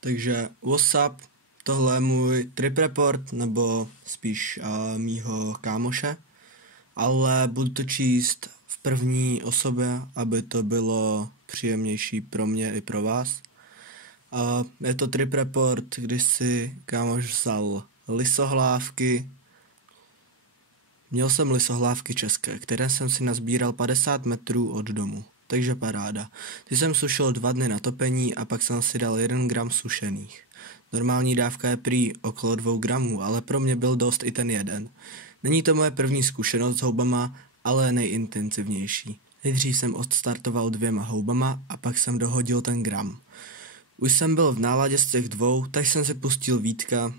Takže what's up, tohle je můj trip report, nebo spíš mýho kámoše, ale budu to číst v první osobě, aby to bylo příjemnější pro mě i pro vás. Je to trip report, kdy si kámoš vzal lisohlávky. Měl jsem lisohlávky české, které jsem si nazbíral 50 metrů od domu. Takže paráda. Ty jsem sušil 2 dny na topení a pak jsem si dal 1 gram sušených. Normální dávka je prý okolo 2 gramů, ale pro mě byl dost i ten jeden. Není to moje první zkušenost s houbama, ale nejintenzivnější. Nejdřív jsem odstartoval 2 houbama a pak jsem dohodil ten gram. Už jsem byl v náladě z těch 2, tak jsem si pustil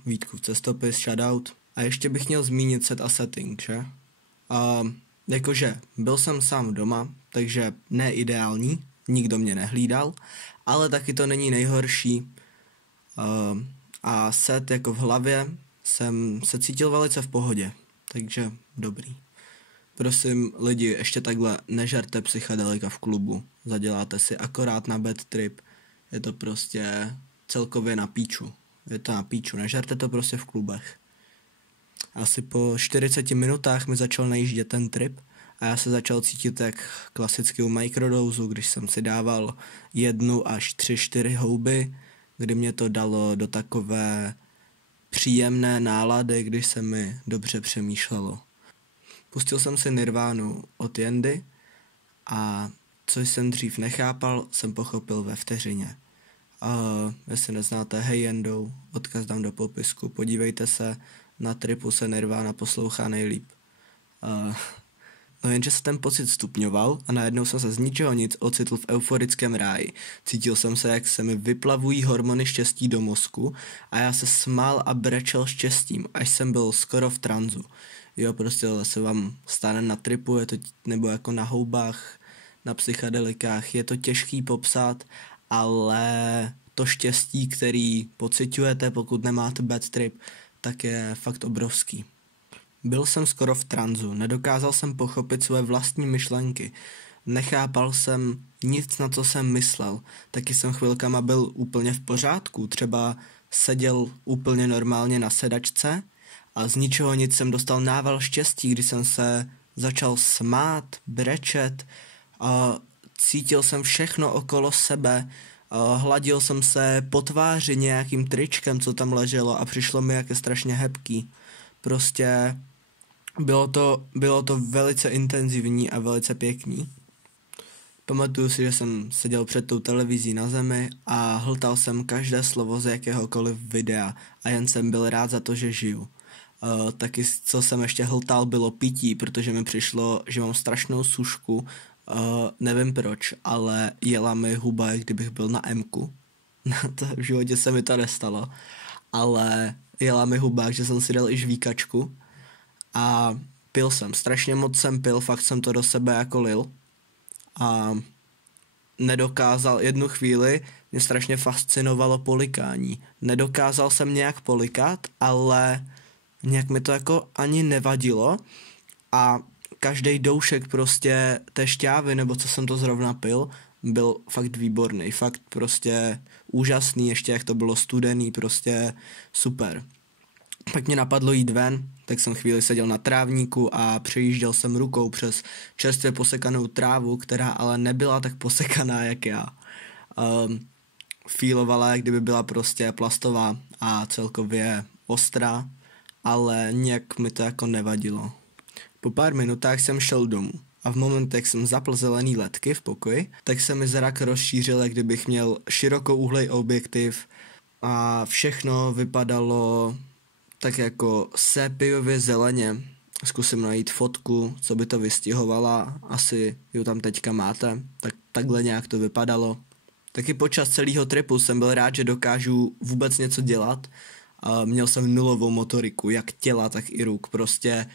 Vítku cestopis, shoutout. A ještě bych měl zmínit set a setting, že? Jakože byl jsem sám doma, takže ne ideální, nikdo mě nehlídal, ale taky to není nejhorší. A set jako v hlavě jsem se cítil velice v pohodě, takže dobrý. Prosím lidi, ještě takhle nežerte psychedelika v klubu, zaděláte si akorát na bad trip, je to prostě celkově na píču, nežerte to prostě v klubech. Asi po 40 minutách mi začal najíždět ten trip a já se začal cítit jak klasicky u microdouzu, když jsem si dával 1 až 3-4 houby, kdy mě to dalo do takové příjemné nálady, když se mi dobře přemýšlelo. Pustil jsem si Nirvánu od Yandy a co jsem dřív nechápal, jsem pochopil ve vteřině. Jestli neznáte Hey Yandou, odkaz dám do popisku, podívejte se, na tripu se Nirvana poslouchá nejlíp. No jenže se ten pocit stupňoval a najednou jsem se z ničeho nic ocitl v euforickém ráji. Cítil jsem se, jak se mi vyplavují hormony štěstí do mozku a já se smál a brečel štěstím, až jsem byl skoro v tranzu. Jo, prostě se vám stane na tripu, je to, nebo jako na houbách, na psychedelikách, je to těžký popsat, ale to štěstí, který pociťujete, pokud nemáte bad trip, tak je fakt obrovský. Byl jsem skoro v tranzu, nedokázal jsem pochopit své vlastní myšlenky, nechápal jsem nic, na co jsem myslel, taky jsem chvilkama byl úplně v pořádku, třeba seděl úplně normálně na sedačce a z ničeho nic jsem dostal nával štěstí, kdy jsem se začal smát, brečet a cítil jsem všechno okolo sebe, hladil jsem se po tváři nějakým tričkem, co tam leželo a přišlo mi, jak je strašně hebký. Prostě bylo to velice intenzivní a velice pěkný. Pamatuju si, že jsem seděl před tou televizí na zemi a hltal jsem každé slovo z jakéhokoliv videa a jen jsem byl rád za to, že žiju. Taky co jsem ještě hltal bylo pití, protože mi přišlo, že mám strašnou sušku. Nevím proč, ale jela mi huba, kdybych byl na M-ku. V životě se mi to nestalo. Ale jela mi huba, že jsem si dal i žvíkačku. A pil jsem, strašně moc jsem pil, fakt jsem to do sebe jako lil. A nedokázal, jednu chvíli mě strašně fascinovalo polikání. Nedokázal jsem nějak polikat, ale nějak mi to jako ani nevadilo. A každý doušek prostě té šťávy, nebo co jsem to zrovna pil, byl fakt výborný, fakt prostě úžasný, ještě jak to bylo studený, prostě super. Pak mě napadlo jít ven, tak jsem chvíli seděl na trávníku a přejížděl jsem rukou přes čerstvě posekanou trávu, která ale nebyla tak posekaná jak já. Fílovala, jak kdyby byla prostě plastová a celkově ostrá, ale nějak mi to jako nevadilo. Po pár minutách jsem šel domů a v momentě, jak jsem zapl zelený ledky v pokoji, tak se mi zrak rozšířil, jak kdybych měl širokouhlej objektiv a všechno vypadalo tak jako sépiově zeleně. Zkusím najít fotku, co by to vystihovala, asi ji tam teďka máte, tak takhle nějak to vypadalo. Taky počas celého tripu jsem byl rád, že dokážu vůbec něco dělat. Měl jsem nulovou motoriku, jak těla, tak i ruk, prostě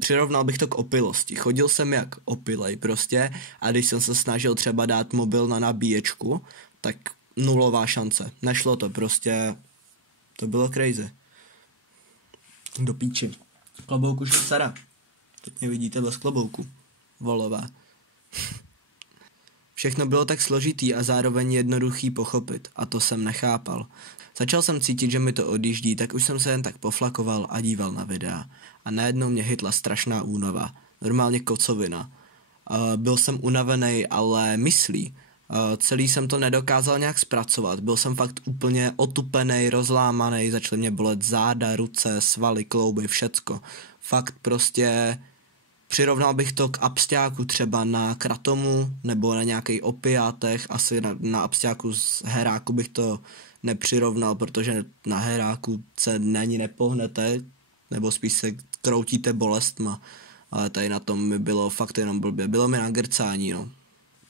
přirovnal bych to k opilosti, chodil jsem jak opilej prostě a když jsem se snažil třeba dát mobil na nabíječku, tak nulová šance, nešlo to prostě, to bylo crazy. Do píči. Klobouku švicera. Teď mě vidíte bez klobouku. Volové. Všechno bylo tak složitý a zároveň jednoduchý pochopit a to jsem nechápal. Začal jsem cítit, že mi to odjíždí, tak už jsem se jen tak poflakoval a díval na videa. A najednou mě hitla strašná únava, normálně kocovina. Byl jsem unavený, ale myslí. Celý jsem to nedokázal nějak zpracovat, byl jsem fakt úplně otupený, rozlámaný, začaly mě bolet záda, ruce, svaly, klouby, všecko. Fakt prostě přirovnal bych to k absťáku třeba na kratomu nebo na nějakých opiátech, asi na absťáku z heráku bych to nepřirovnal, protože na heráku se ani nepohnete, nebo spíš se kroutíte bolestma, ale tady na tom mi bylo fakt jenom blbě, bylo mi na grcání, no.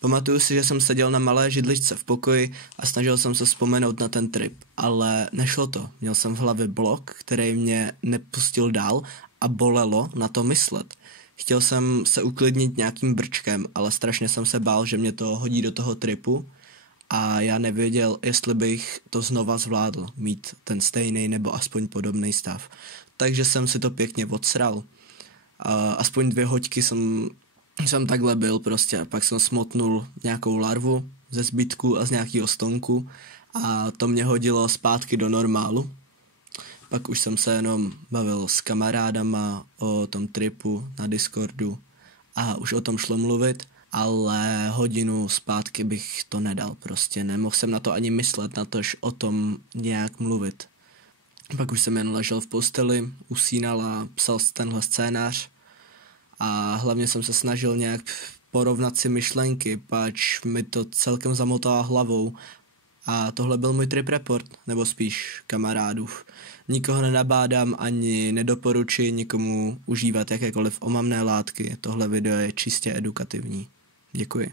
Pamatuju si, že jsem seděl na malé židličce v pokoji a snažil jsem se vzpomenout na ten trip, ale nešlo to. Měl jsem v hlavě blok, který mě nepustil dál a bolelo na to myslet. Chtěl jsem se uklidnit nějakým brčkem, ale strašně jsem se bál, že mě to hodí do toho tripu a já nevěděl, jestli bych to znova zvládl, mít ten stejný nebo aspoň podobný stav. Takže jsem si to pěkně odsral. Aspoň 2 hoďky jsem takhle byl prostě, pak jsem smotnul nějakou larvu ze zbytku a z nějakého stonku a to mě hodilo zpátky do normálu. Pak už jsem se jenom bavil s kamarádama o tom tripu na Discordu a už o tom šlo mluvit, ale hodinu zpátky bych to nedal prostě, nemohl jsem na to ani myslet, natož o tom nějak mluvit. Pak už jsem jen ležel v posteli, usínal a psal tenhle scénář a hlavně jsem se snažil nějak porovnat si myšlenky, pač mi to celkem zamotala hlavou a tohle byl můj trip report, nebo spíš kamarádův. Nikoho nenabádám ani nedoporučuji nikomu užívat jakékoliv omamné látky, tohle video je čistě edukativní. Děkuji.